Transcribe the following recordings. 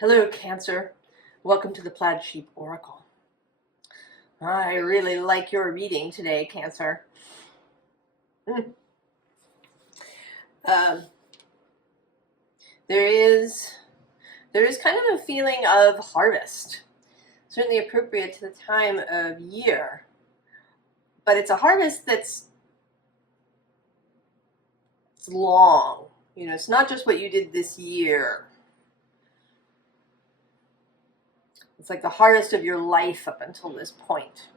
Hello, Cancer. Welcome to the Plaid Sheep Oracle. I really like your reading today, Cancer. Um, there is kind of a feeling of harvest, certainly appropriate to the time of year, but it's a harvest that's long. You know, it's not just what you did this year. It's like the harvest of your life up until this point.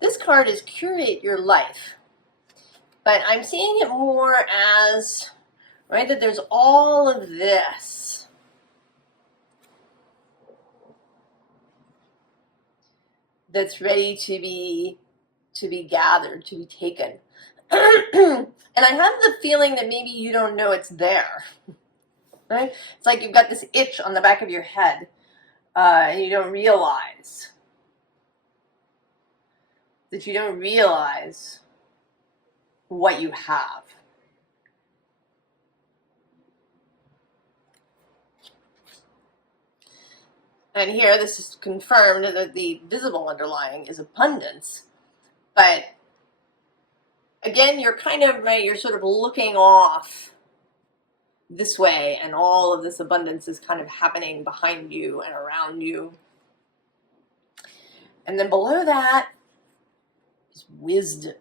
This card is Curate Your Life, but I'm seeing it more as, right, that there's all of this. That's ready to be gathered, to be taken. And I have the feeling that maybe you don't know it's there. Right? It's like you've got this itch on the back of your head, and you don't realize what you have. And here, this is confirmed that the visible underlying is abundance. But again, you're sort of looking off this way, and all of this abundance is kind of happening behind you and around you. And then below that is wisdom.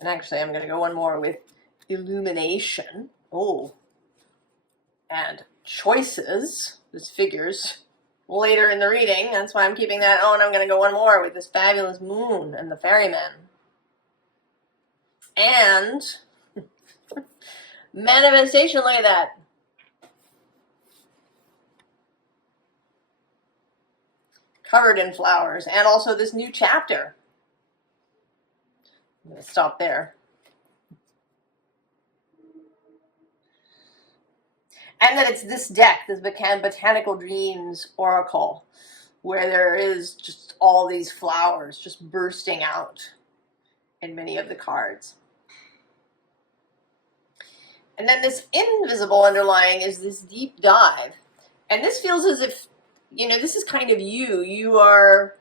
And actually, I'm going to go one more with illumination. Oh, and choices. This figures later in the reading. That's why I'm keeping that. Oh, and I'm going to go one more with this fabulous moon and the ferryman. And manifestation, look at that. Covered in flowers. And also this new chapter. I'm going to stop there. And that it's this deck, this Botanical Dreams Oracle, where there is just all these flowers just bursting out in many of the cards. And then this invisible underlying is this deep dive. And this feels as if, you know, this is kind of you. You're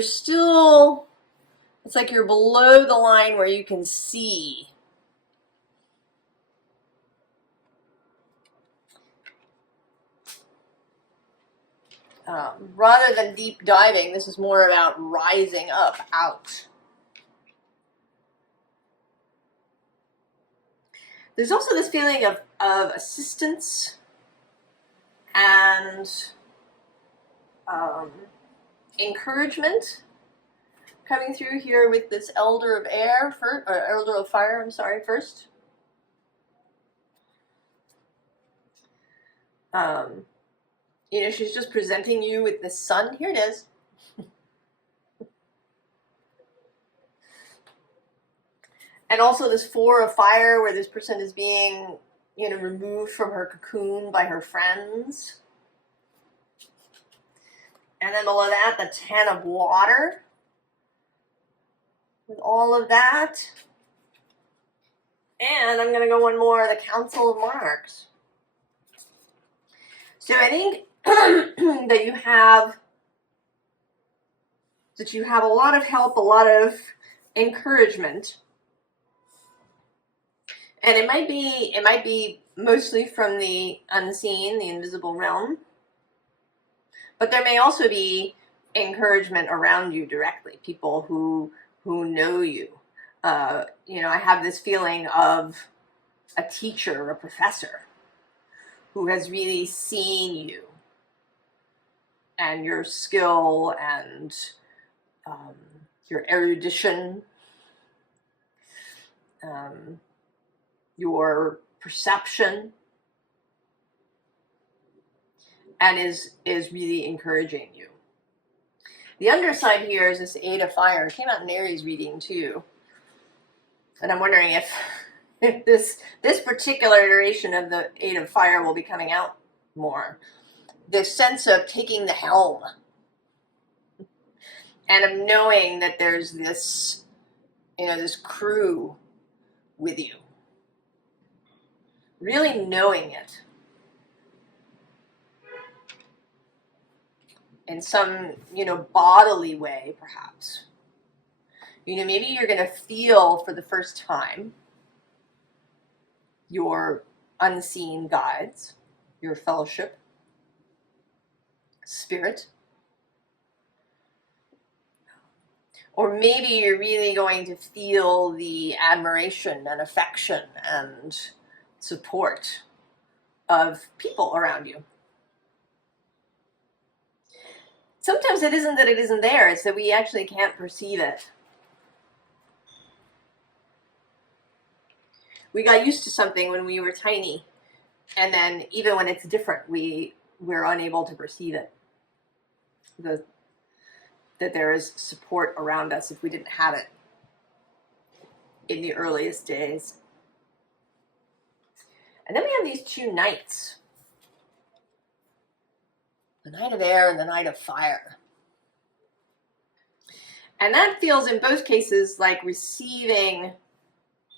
still, it's like you're below the line where you can see. Rather than deep diving, this is more about rising up, out. There's also this feeling of assistance and encouragement coming through here with this Elder of Air, or Elder of Fire, I'm sorry, first. You know, she's just presenting you with the sun. Here it is. And also this Four of Fire, where this person is being, you know, removed from her cocoon by her friends. And then below that, the Ten of Water. With all of that. And I'm going to go one more, the Council of Monarchs. So I think that you have a lot of help, a lot of encouragement. And it might be mostly from the unseen, the invisible realm. But there may also be encouragement around you directly, people who know you. You know, I have this feeling of a teacher, a professor, who has really seen you and your skill and your erudition, your perception, and is really encouraging you. The underside here is this Eight of Fire. It came out in Aries reading too. And I'm wondering if this particular iteration of the Eight of Fire will be coming out more. This sense of taking the helm. And of knowing that there's this, you know, this crew with you. Really knowing it in some, bodily way, perhaps. Maybe you're going to feel for the first time your unseen guides, your fellowship, spirit. Or maybe you're really going to feel the admiration and affection and support of people around you. Sometimes it isn't that it isn't there, it's that we actually can't perceive it. We got used to something when we were tiny, and then even when it's different, we're unable to perceive it. That there is support around us if we didn't have it in the earliest days. And then we have these two knights. The Knight of Air and the Knight of Fire. And that feels in both cases like receiving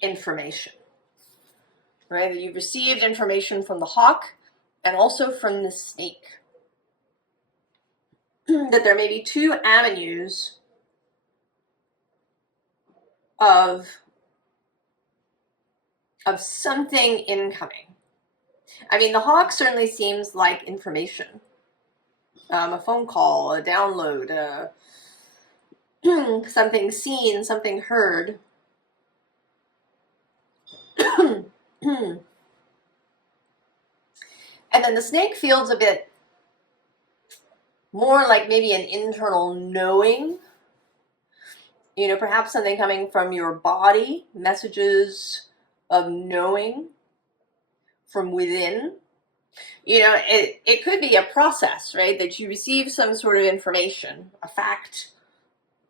information. Right? That you've received information from the hawk and also from the snake. That there may be two avenues of something incoming. I mean, the hawk certainly seems like information. A phone call, a download, something seen, something heard. And then the snake feels a bit more like maybe an internal knowing. Perhaps something coming from your body, messages of knowing from within. It could be a process, right? That you receive some sort of information, a fact,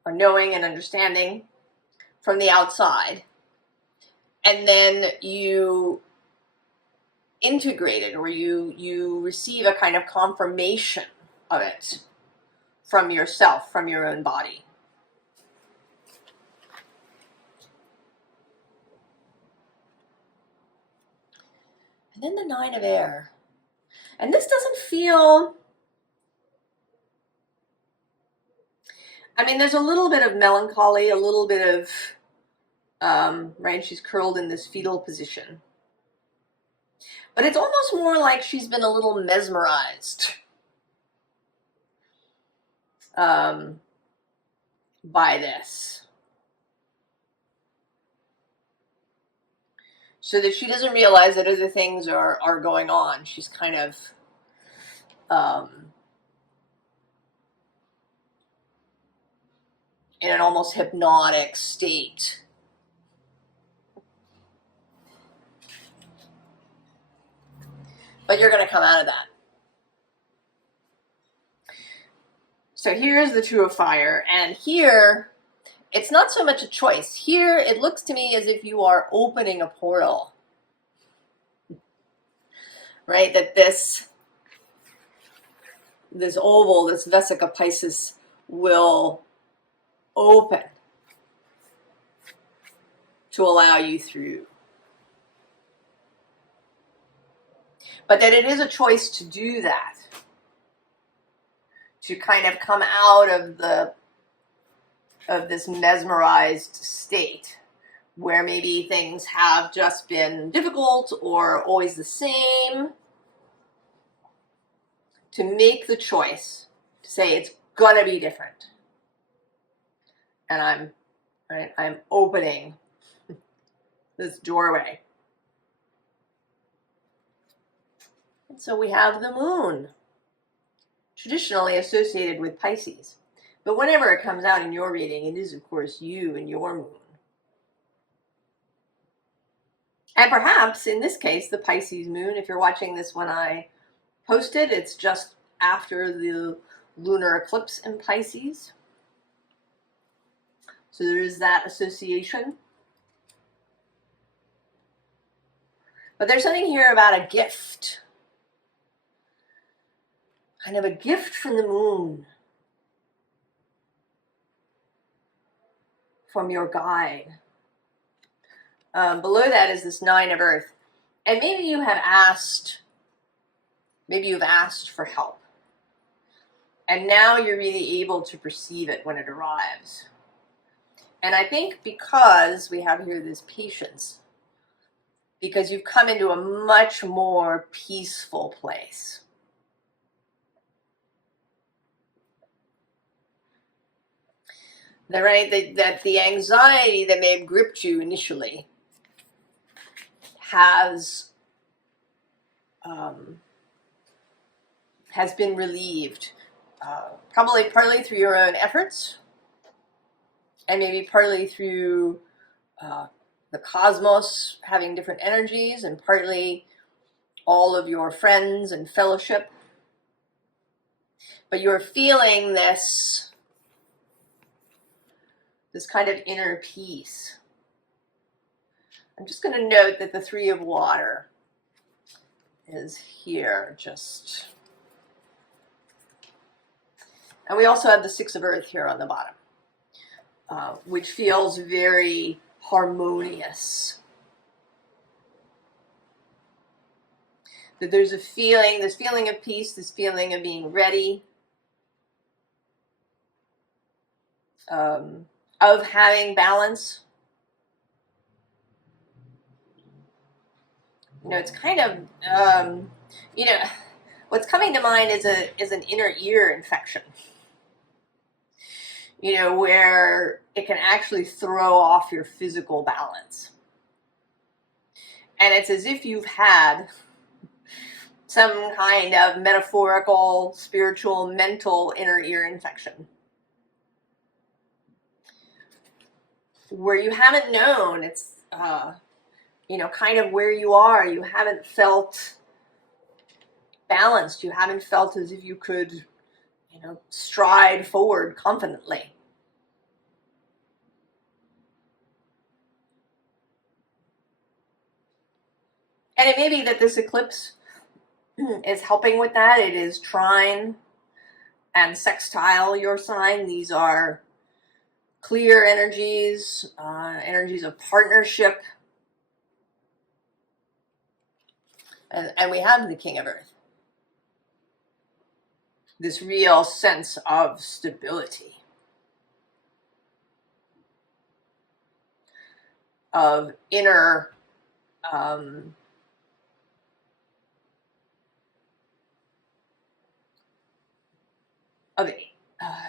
or knowing and understanding from the outside. And then you integrate it, or you receive a kind of confirmation of it from yourself, from your own body. And then the Nine of Air. And this doesn't feel... I mean, there's a little bit of melancholy, a little bit of... right, she's curled in this fetal position. But it's almost more like she's been a little mesmerized by this. So that she doesn't realize that other things are going on. She's kind of in an almost hypnotic state. But you're going to come out of that. So here's the Two of Fire, and here, it's not so much a choice. Here, it looks to me as if you are opening a portal. Right? That this oval, this Vesica Piscis, will open to allow you through. But that it is a choice to do that. To kind of come out of this mesmerized state where maybe things have just been difficult or always the same. To make the choice to say it's gonna be different. And I'm opening this doorway. And so we have the moon, traditionally associated with Pisces. But whenever it comes out in your reading, it is, of course, you and your moon. And perhaps, in this case, the Pisces moon, if you're watching this when I post it, it's just after the lunar eclipse in Pisces. So there's that association. But there's something here about a gift. Kind of a gift from the moon. From your guide. Below that is this Nine of Earth. And maybe you've asked for help. And now you're really able to perceive it when it arrives. And I think because we have here this patience, because you've come into a much more peaceful place. That the anxiety that may have gripped you initially has been relieved, probably partly through your own efforts, and maybe partly through the cosmos having different energies, and partly all of your friends and fellowship. But you're feeling this kind of inner peace. I'm just going to note that the Three of Water is here, and we also have the Six of Earth here on the bottom, which feels very harmonious. That there's this feeling of peace, this feeling of being ready, of having balance. It's kind of, what's coming to mind is an inner ear infection. Where it can actually throw off your physical balance. And it's as if you've had some kind of metaphorical, spiritual, mental inner ear infection. Where you haven't known, it's, kind of where you are. You haven't felt balanced. You haven't felt as if you could, stride forward confidently. And it may be that this eclipse is helping with that. It is trine and sextile your sign. These are clear energies, energies of partnership. And we have the King of Earth. This real sense of stability, of inner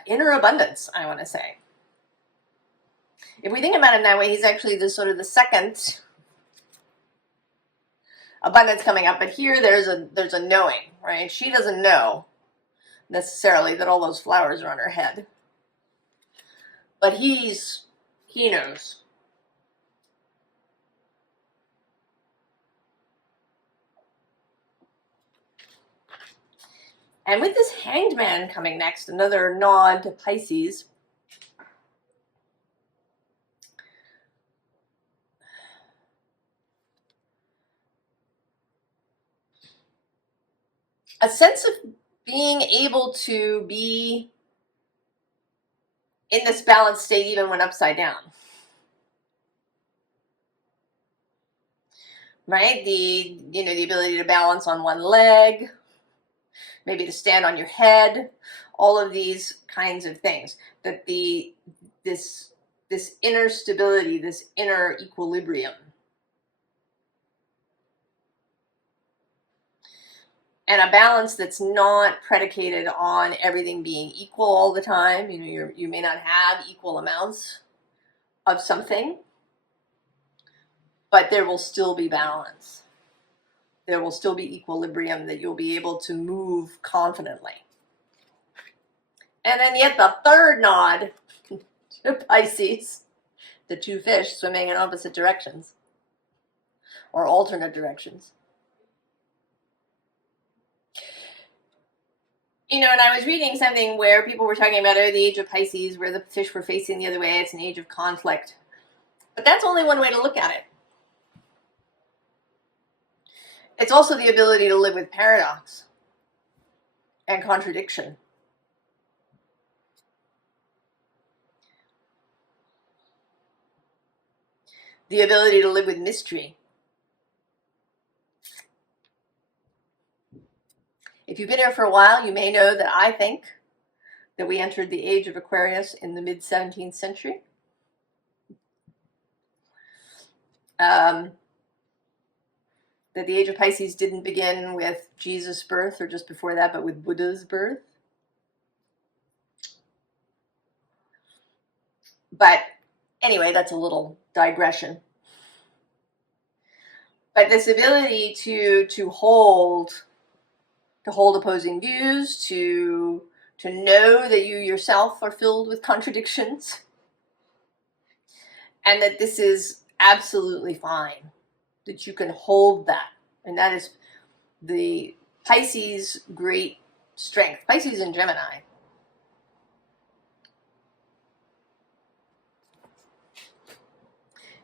inner abundance, I want to say. If we think about him that way, he's actually the sort of the second abundance coming up. But here there's a knowing, right? She doesn't know necessarily that all those flowers are on her head, but he knows. And with this Hanged Man coming next, another nod to Pisces, a sense of being able to be in this balanced state even when upside down. Right? The ability to balance on one leg, maybe to stand on your head, all of these kinds of things. That this inner stability, this inner equilibrium. And a balance that's not predicated on everything being equal all the time. You may not have equal amounts of something, but there will still be balance. There will still be equilibrium, that you'll be able to move confidently. And then yet the third nod to Pisces, the two fish swimming in opposite directions, or alternate directions. And I was reading something where people were talking about, the age of Pisces, where the fish were facing the other way. It's an age of conflict. But that's only one way to look at it. It's also the ability to live with paradox and contradiction. the ability to live with mystery. If you've been here for a while, you may know that I think that we entered the age of Aquarius in the mid-17th century. That the age of Pisces didn't begin with Jesus' birth or just before that, but with Buddha's birth. But anyway, that's a little digression. But this ability to hold opposing views, to know that you yourself are filled with contradictions, and that this is absolutely fine, that you can hold that. And that is the Pisces' great strength. Pisces and Gemini.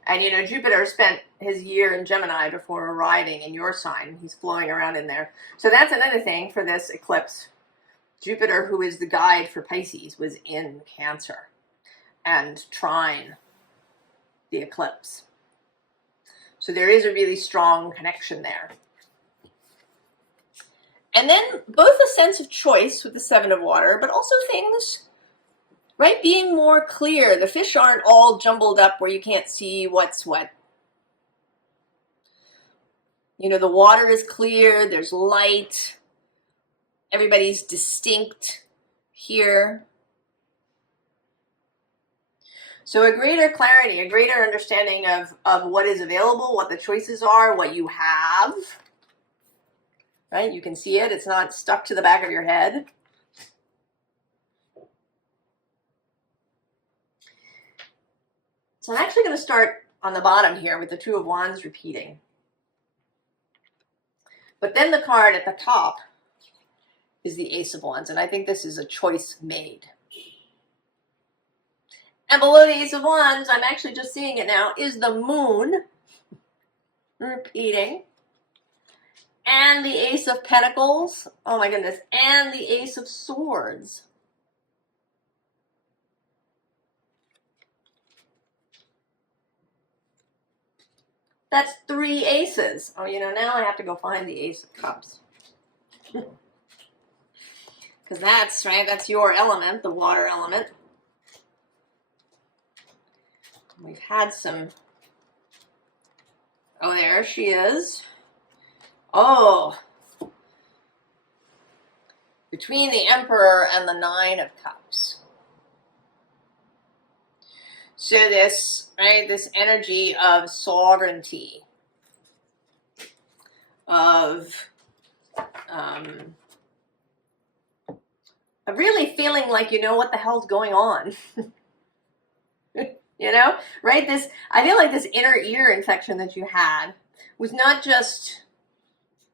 And you know, Jupiter spent his year in Gemini before arriving in your sign. He's flowing around in there. So that's another thing for this eclipse. Jupiter, who is the guide for Pisces, was in Cancer and trine the eclipse. So there is a really strong connection there. And then both a sense of choice with the Seven of Water, but also things, right, being more clear. The fish aren't all jumbled up where you can't see what's what. You know, the water is clear, there's light, everybody's distinct here. So a greater clarity, a greater understanding of what is available, what the choices are, what you have. Right? You can see it. It's not stuck to the back of your head. So I'm actually going to start on the bottom here with the Two of Wands repeating. But then the card at the top is the Ace of Wands, and I think this is a choice made. And below the Ace of Wands, I'm actually just seeing it now, is the Moon repeating. And the Ace of Pentacles, oh my goodness, and the Ace of Swords. That's 3 aces. Oh, you know, now I have to go find the Ace of Cups. Because that's, right, that's your element, the water element. We've had some, oh, there she is. Oh, between the Emperor and the Nine of Cups. So this, right, this energy of sovereignty, of really feeling like you know what the hell's going on. You know, right? This, I feel like this inner ear infection that you had was not just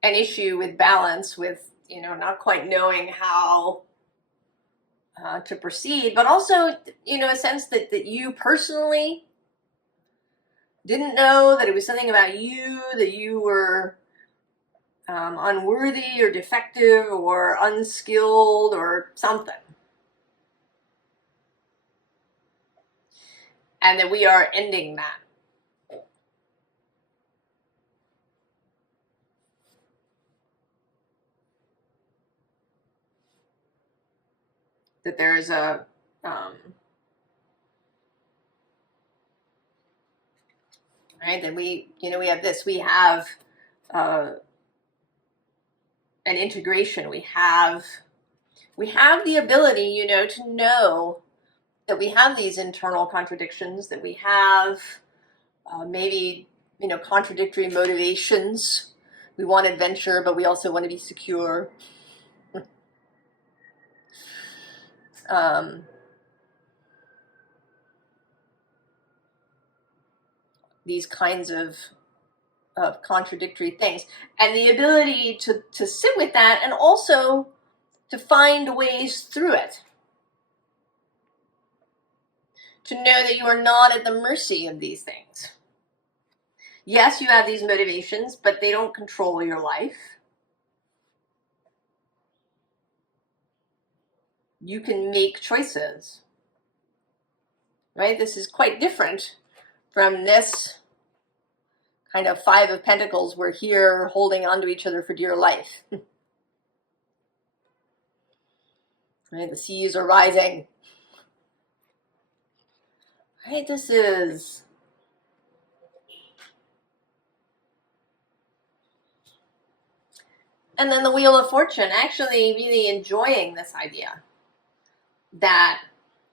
an issue with balance, with, you know, not quite knowing how to proceed, but also, you know, a sense that you personally didn't know that it was something about you, that you were unworthy or defective or unskilled or something. And that we are ending that. That there's a right, that we, you know, we have this, we have an integration, we have the ability, you know that we have these internal contradictions, that we have maybe, you know, contradictory motivations. We want adventure, but we also want to be secure. These kinds of contradictory things, and the ability to sit with that and also to find ways through it. To know that you are not at the mercy of these things. Yes, you have these motivations, but they don't control your life. You can make choices. Right? This is quite different from this kind of Five of Pentacles, we're here holding on to each other for dear life. Right, the seas are rising. Right, this is and then the Wheel of Fortune, actually really enjoying this idea that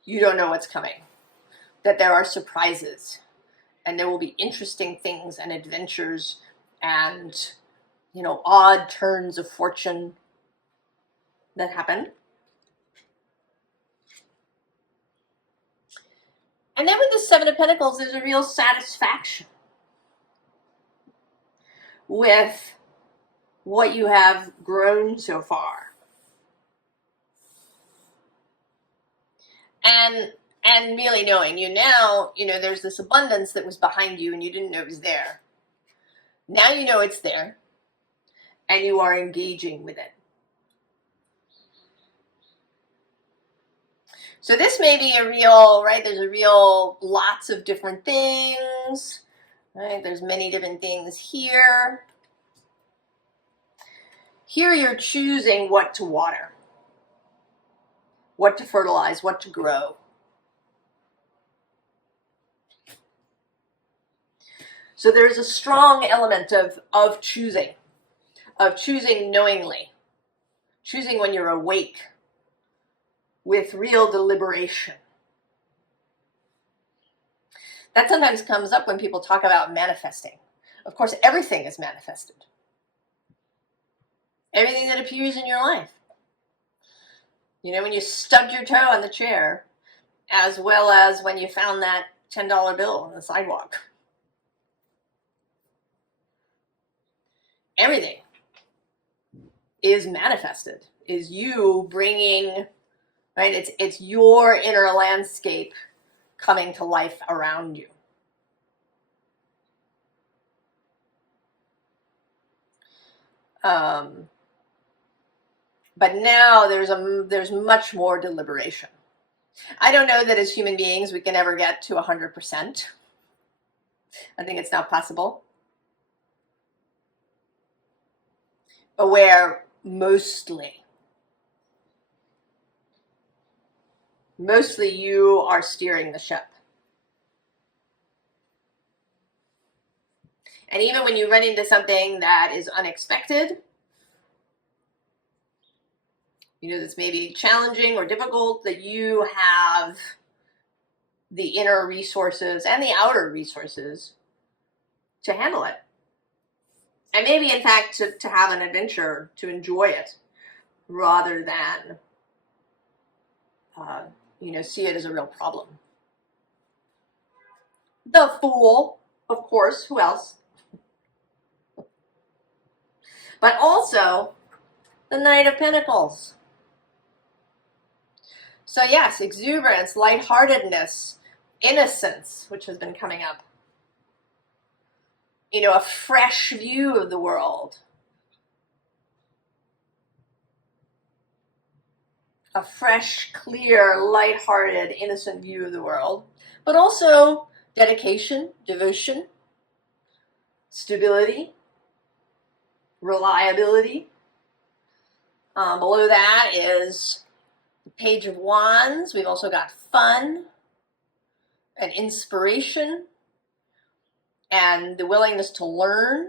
you don't know what's coming, that there are surprises, and there will be interesting things and adventures and, you know, odd turns of fortune that happen. And then with the Seven of Pentacles, there's a real satisfaction with what you have grown so far. And really knowing you now, you know, there's this abundance that was behind you and you didn't know it was there. Now you know it's there and you are engaging with it. So this may be a real, right, there's a real lots of different things, right? There's many different things here. Here you're choosing what to water, what to fertilize, what to grow. So there's a strong element of choosing knowingly, choosing when you're awake, with real deliberation. That sometimes comes up when people talk about manifesting. Of course, everything is manifested. Everything that appears in your life. You know, when you stubbed your toe on the chair, as well as when you found that $10 bill on the sidewalk. Everything is manifested, is you bringing, right? It's your inner landscape coming to life around you. But now there's much more deliberation. I don't know that as human beings we can ever get to 100%. I think it's not possible. But where mostly you are steering the ship. And even when you run into something that is unexpected, you know, that's maybe challenging or difficult, that you have the inner resources and the outer resources to handle it. And maybe, in fact, to have an adventure, to enjoy it, rather than, you know, see it as a real problem. The Fool, of course, who else? But also the Knight of Pentacles. So yes, exuberance, lightheartedness, innocence, which has been coming up. You know, a fresh view of the world. A fresh, clear, lighthearted, innocent view of the world. But also dedication, devotion, stability, reliability. Below that is the Page of Wands. We've also got fun and inspiration and the willingness to learn.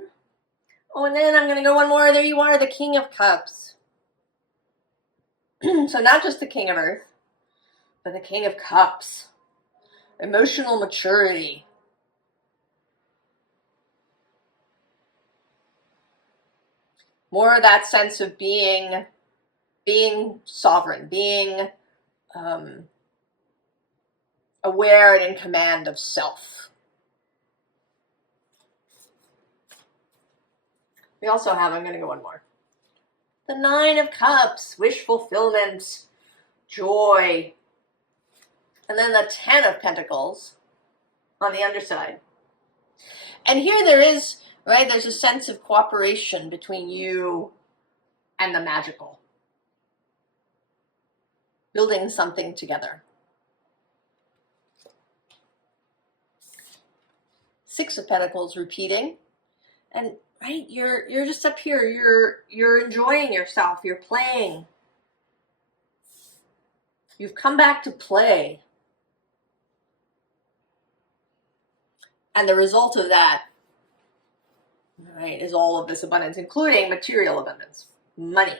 Oh, and then I'm going to go one more. There you are, the King of Cups. So not just the King of Earth, but the King of Cups. Emotional maturity. More of that sense of being sovereign, being aware and in command of self. We also have, I'm going to go one more. The Nine of Cups, wish fulfillment, joy. And then the Ten of Pentacles on the underside. And here there is, right, there's a sense of cooperation between you and the magical. Building something together. Six of Pentacles repeating. And right, you're just up here, you're enjoying yourself, you're playing. You've come back to play. And the result of that, right, is all of this abundance, including material abundance, money.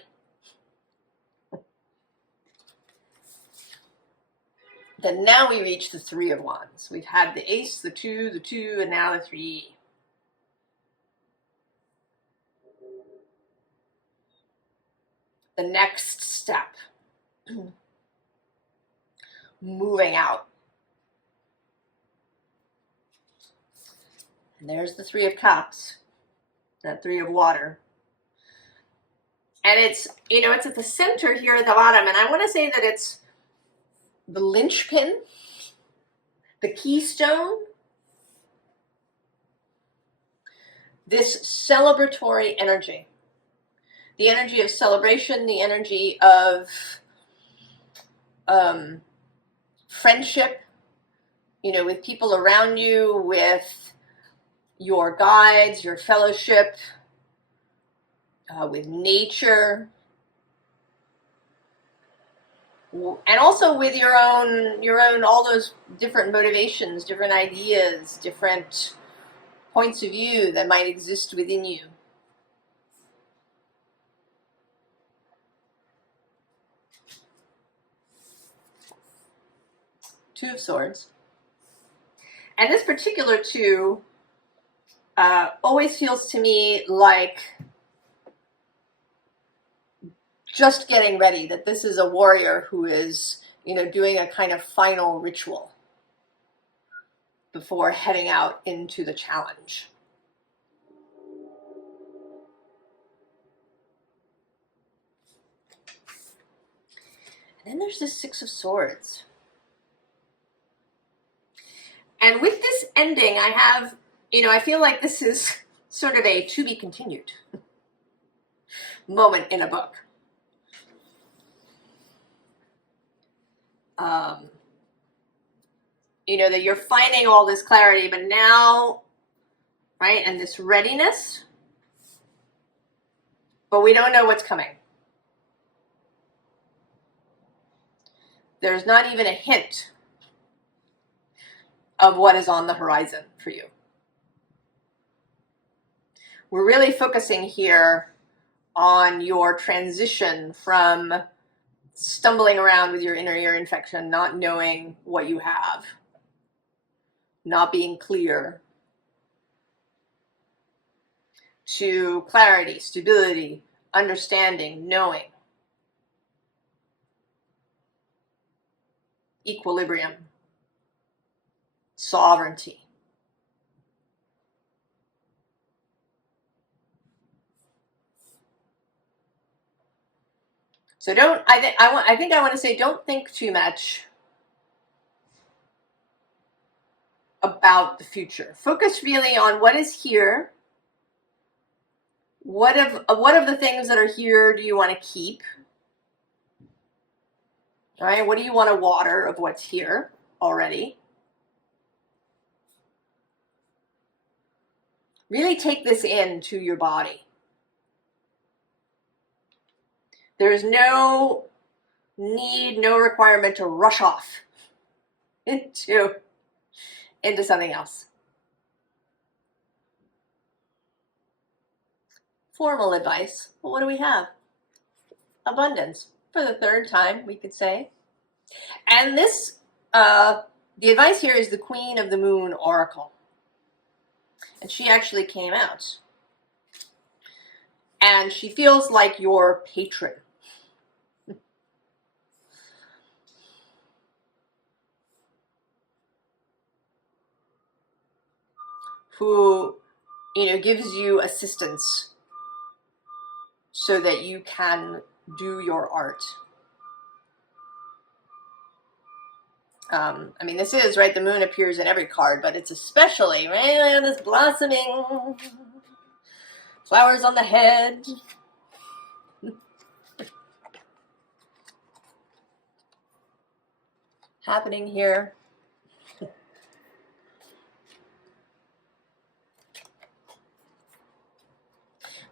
Then now we reach the Three of Wands. We've had the Ace, the two, and now the 3. The next step. Moving out. And there's the 3 of Cups. That 3 of Water. And it's, you know, it's at the center here at the bottom. And I want to say that it's the linchpin, the keystone, this celebratory energy. The energy of celebration, the energy of friendship, you know, with people around you, with your guides, your fellowship, with nature, and also with your own, all those different motivations, different ideas, different points of view that might exist within you. Two of Swords. And this particular 2 always feels to me like just getting ready, that this is a warrior who is, you know, doing a kind of final ritual before heading out into the challenge. And then there's this 6 of Swords. And with this ending, I have, you know, I feel like this is sort of a to be continued moment in a book. You know, that you're finding all this clarity, but now, right, and this readiness, but we don't know what's coming. There's not even a hint of what is on the horizon for you. We're really focusing here on your transition from stumbling around with your inner ear infection, not knowing what you have, not being clear, to clarity, stability, understanding, knowing, equilibrium, sovereignty. So I think I want to say, don't think too much about the future. Focus really on what is here. What of the things that are here do you want to keep? All right, what do you want to water of what's here already? Really take this into your body. There's no need, no requirement to rush off into something else. Formal advice. Well, what do we have? Abundance. For the 3rd time, we could say. And this, the advice here is the Queen of the Moon Oracle. And she actually came out. And she feels like your patron. Who, you know, gives you assistance so that you can do your art. I mean, this is, right, the moon appears in every card, but it's especially, right, this blossoming, flowers on the head. Happening here.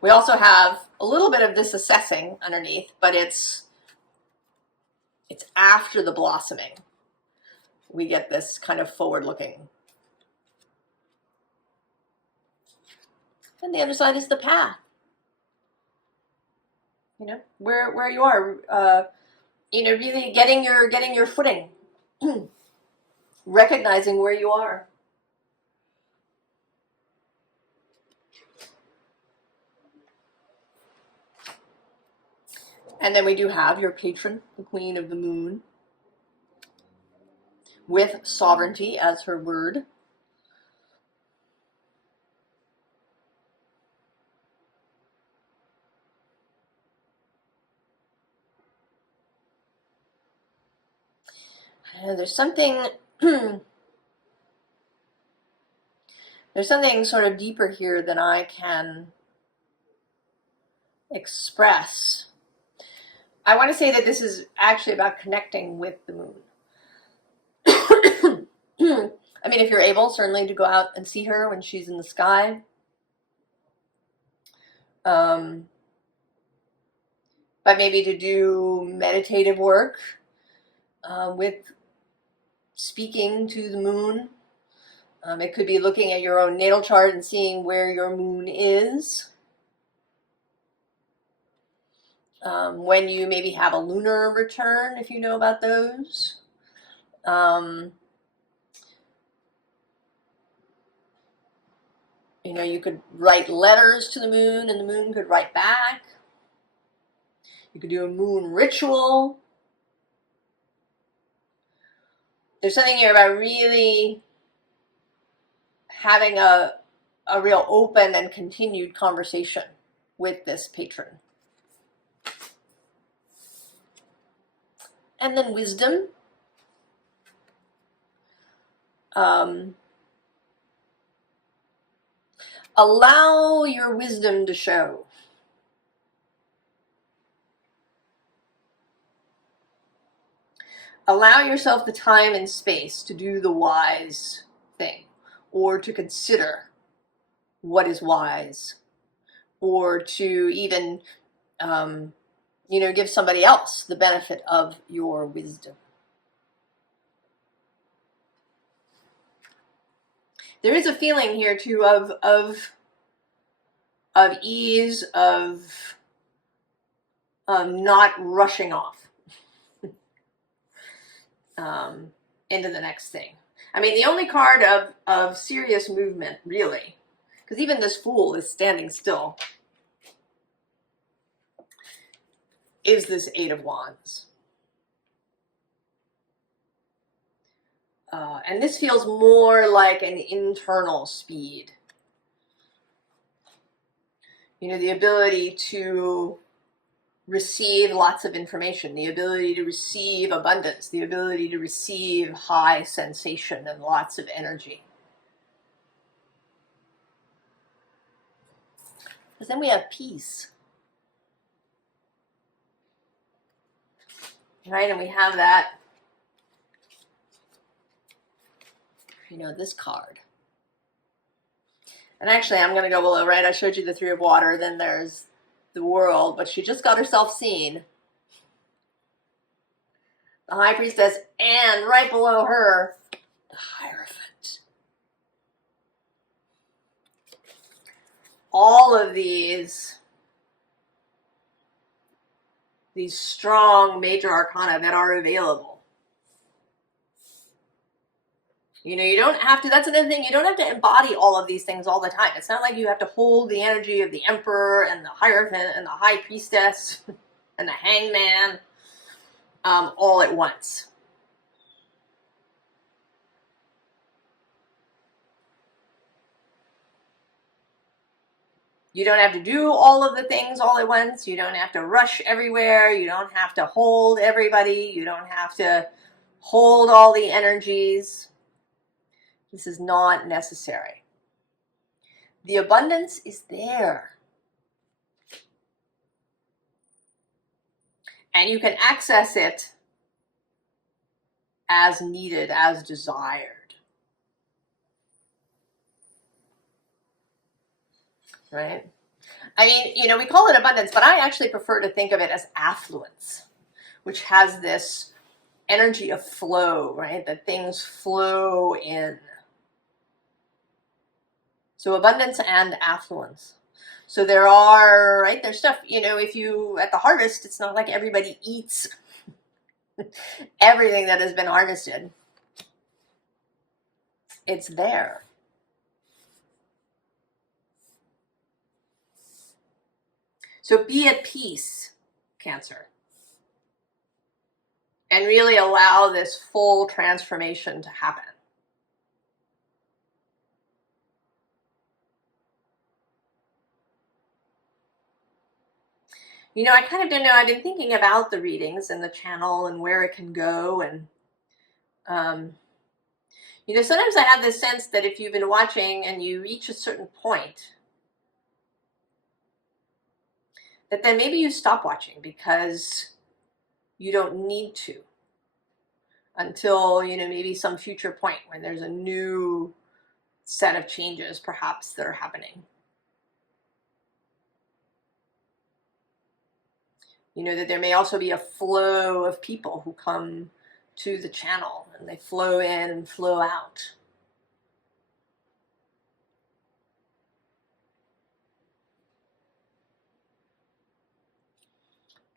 We also have a little bit of this assessing underneath, but it's after the blossoming. We get this kind of forward-looking. And the other side is the path. You know, where you are, you know, really getting your footing, recognizing where you are. And then we do have your patron, the Queen of the Moon, with sovereignty as her word. There's something there's something sort of deeper here than I can express. I want to say that this is actually about connecting with the moon. I mean, if you're able, certainly to go out and see her when she's in the sky. But maybe to do meditative work with speaking to the moon. It could be looking at your own natal chart and seeing where your moon is. When you maybe have a lunar return, if you know about those. You know, you could write letters to the moon and the moon could write back. You could do a moon ritual. There's something here about really having a real open and continued conversation with this patron. And then wisdom. Allow your wisdom to show. Allow yourself the time and space to do the wise thing, or to consider what is wise, or to even, you know, give somebody else the benefit of your wisdom. There is a feeling here too of ease, of not rushing off into the next thing. I mean, the only card of serious movement, really, because even this Fool is standing still, is this Eight of Wands. And this feels more like an internal speed. You know, the ability to receive lots of information, the ability to receive abundance, the ability to receive high sensation and lots of energy. Because then we have peace. Right, and we have that, you know, this card. And actually, I'm going to go below, right? I showed you the Three of Water, then there's the World, but she just got herself seen. The High Priestess, and right below her, the Hierophant. All of these strong major arcana that are available. You know, you don't have to, that's another thing, you don't have to embody all of these things all the time. It's not like you have to hold the energy of the Emperor and the Hierophant and the High Priestess and the Hangman all at once. You don't have to do all of the things all at once. You don't have to rush everywhere. You don't have to hold everybody. You don't have to hold all the energies. This is not necessary. The abundance is there. And you can access it as needed, as desired. Right? I mean, you know, we call it abundance, but I actually prefer to think of it as affluence, which has this energy of flow, right? That things flow in. So abundance and affluence. So there are, right, there's stuff, you know, if you, at the harvest, it's not like everybody eats everything that has been harvested. It's there. So be at peace, Cancer, and really allow this full transformation to happen. You know, I kind of don't know. I've been thinking about the readings and the channel and where it can go. And, you know, sometimes I have this sense that if you've been watching and you reach a certain point, that then maybe you stop watching because you don't need to until, you know, maybe some future point when there's a new set of changes perhaps that are happening. You know, that there may also be a flow of people who come to the channel and they flow in and flow out.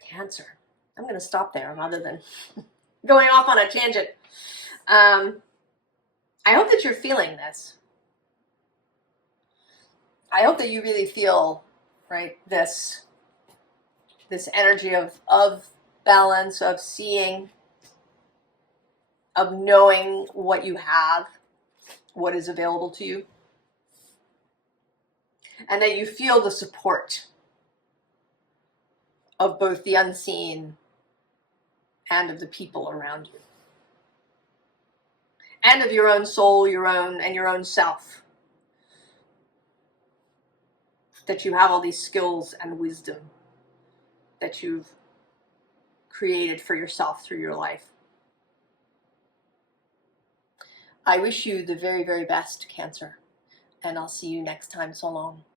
Cancer. I'm going to stop there rather than going off on a tangent. I hope that you're feeling this. I hope that you really feel, right, this energy of balance, of seeing, of knowing what you have, what is available to you, and that you feel the support of both the unseen and of the people around you, and of your own soul, your own self, that you have all these skills and wisdom that you've created for yourself through your life. I wish you the very, very best, Cancer, and I'll see you next time. So long.